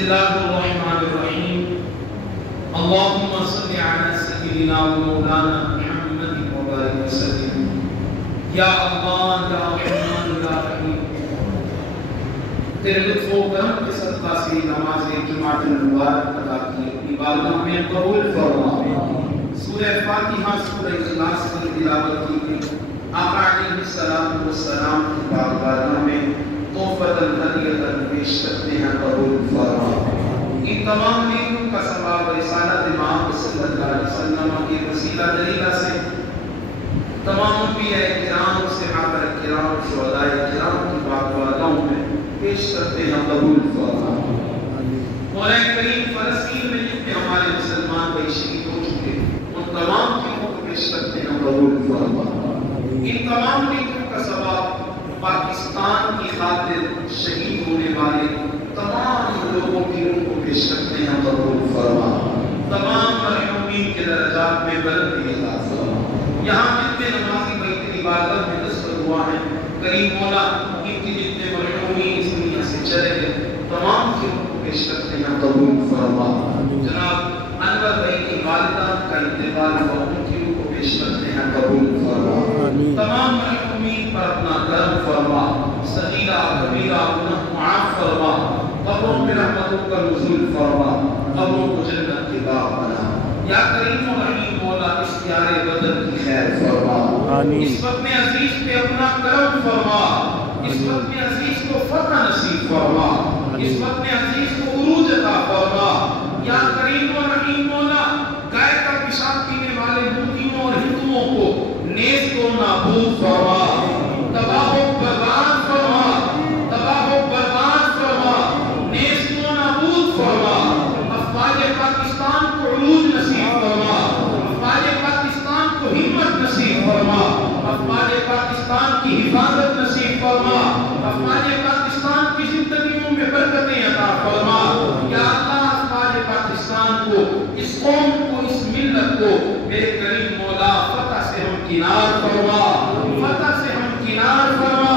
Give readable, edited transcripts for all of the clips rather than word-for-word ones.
اللہ الرحمن الرحیم اللہم صلی علی سیدنا و مولانا محمد مبارک وسلم۔ یا اللہ یا رحمان یا رحیم، تیرے لطف و کرم کے صدقہ سے نماز جمعۃ المبارک ادا کی اپنی بارگاہ میں قبول فرما۔ سورہ فاتحہ سورہ اخلاص کی تلاوت کی گئی، آقا علیہ السلام کی بارگاہ میں تحفۃ الہدیۃ پیش کرتے ہیں، قبول فرما۔ ان تمام نیکیوں کا ثواب رسالت امام صلی اللہ علیہ وسلم کی وسیلہ دلیلہ سے تمام انبیاء کرام، صحابہ کرام، شہداء کرام کی بارگاہوں میں پیش کرتے ہیں، قبول فرما۔ مولا کریم فلسطین میں جتنے ہمارے مسلمان بھائی شہید ہو چکے ان تمام چیزوں کو پیش کرتے ہیں، قبول فرما۔ ان تمام نیکیوں کا ثواب پاکستان کی خاطر شہید ہونے والے تمام لوگوں کی روح کو پیش کرتے ہیں، قبول فرما۔ تمام مرحومین کے درجات میں بلندی عطا فرما۔ یہاں جتنے نمازی بھائی تیری بارگاہ میں دستر ہوا ہے، کریم مولا ان کی جتنے مرحومین اس دنیا سے چلے گئے تمام کی روح کو پیش کرتے ہیں، قبول فرما۔ جناب انور بھائی کی والدہ کا انتقال ہوا، ان کی روح کو پیش کرتے ہیں، قبول فرما۔ تمام مرحومین پر اپنا کرم فرما، صغیرہ کبیرہ گناہ معاف فرما، قبروں میں رحمتوں کا نزول فرما، قبروں کو جنت کے باغ بنا۔ یا کریم و رحیم مولا اس پیارے بدن کی خیر فرما، اس وقت میں عزیز پہ اپنا کرم فرما، اس وقت میں عزیز کو فتح نصیب فرما، اس وقت میں عزیز کو عروج عطا فرما۔ یا کریم و رحیم مولا گائے کا پیشاب پینے والے مردیوں اور ہندوؤں کو نیز کو نابود فرما، تباہ و برباد فرما، تباہ و برباد فرما، نیز کو نابود فرما۔ افواج پاکستان کو عروج نصیب فرما، افواج پاکستان کو ہمت نصیب فرما، افواج پاکستان کی حفاظت نصیب فرما، افواج پاکستان کی زندگیوں میں برکتیں عطا فرما۔ یا اللہ افواج پاکستان کو، اس قوم کو، اس ملت کو میرے کریم مولا فتح سے ہمکنار فرما، فتح سے ہمکنار فرما،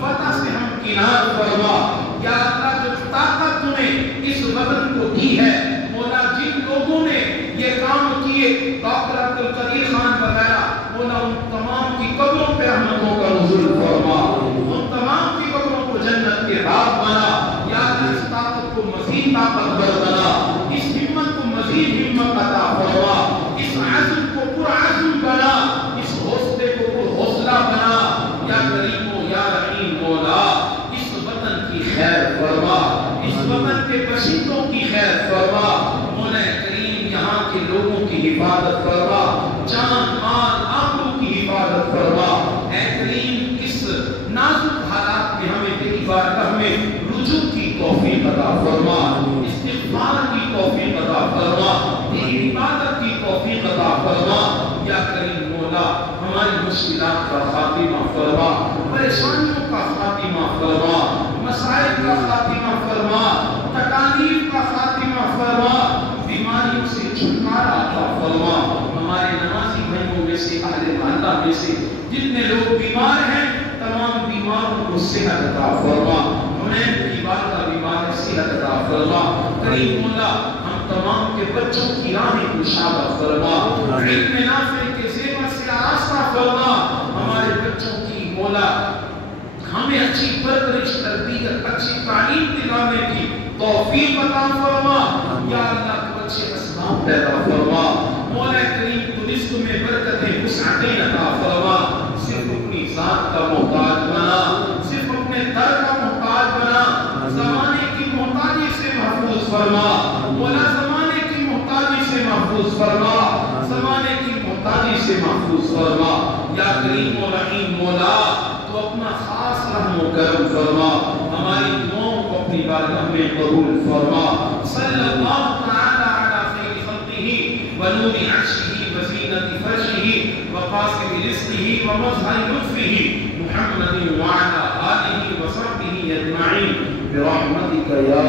فتح سے ہمکنار فرما۔ یا اللہ جو طاقت نے اس وطن کو دی ہے مولا، جن لوگوں نے یہ کام کیے، ڈاکٹر عبدالقدیر خان وغیرہ، مولا ان تمام کی قبروں پہ رحمتوں کا نزول فرما، ان تمام کی قبروں کو جنت کے باغ بنا۔ یا اللہ اس طاقت کو مزید طاقتور بنا، اس ہمت کو مزید ہمت عطا فرما، اس عزم کو پرعزم بنا، اس حوصلے کو پرحوصلہ بنا۔ یا کریم و یا رحیم مولا اس وطن کی خیر فرما، اس وطن کے باشندوں کی خیر فرما۔ مولا کریم یہاں کے لوگوں کی حفاظت فرما، جان مال آبرو کی حفاظت فرما۔ اے کریم اس نازک حالات میں ہمیں تیری بارگاہ میں رجوع کی توفیق عطا فرما، استغفار کی توفیق عطا فرما، تیری عبادت کی توفیق عطا فرما۔ یا کریم مولا ہماری مشکلات کا خاتمہ فرما، پریشانیوں کا خاتمہ فرما، مسائل کا خاتمہ فرما، تکالیف کا خاتمہ فرما، بیماریوں سے چھٹکارا عطا فرما۔ ہمارے نمازی بھائیوں میں سے، اہل محلہ میں سے جتنے لوگ بیمار ہیں تمام بیماروں کو صحت عطا فرما، حنین کی والدہ بیمار ہے صحت عطا فرما۔ کریم مولا ہم تمام کے بچوں کی راہیں کشادہ فرما، علم نافع کے زیور سے آراستہ فرما۔ ہمارے بچوں کی مولا ہمیں اچھی پرورش، تربیت، اچھی تعلیم دلانے کی توفیق عطا فرما۔ یا اللہ تو اچھے اسباب پیدا فرما۔ مولا کریم تو رزق میں برکتیں، وسعتیں عطا فرما۔ صرف اپنی ذات کا محتاج بنا، صرف اپنے در کا محتاج بنا، زمانے کی محتاجی سے محفوظ فرما۔ مولا زمانے کی محتاجی سے محفوظ فرما، زمانے کی محتاجی سے محفوظ فرما۔ یا کریم و رحیم مولا تو اپنا خاص رحم و کرم فرما، ہماری دعاؤں کو اپنی بارگاہ میں قبول فرما۔ صلی اللہ تعالی علی خیر خلقہ ونور عرشہ وزینۃ فرشہ وقاسم رزقہ ومظہر لطفہ محمد وعلی آلہ وصحبہ اجمعین برحمتک یا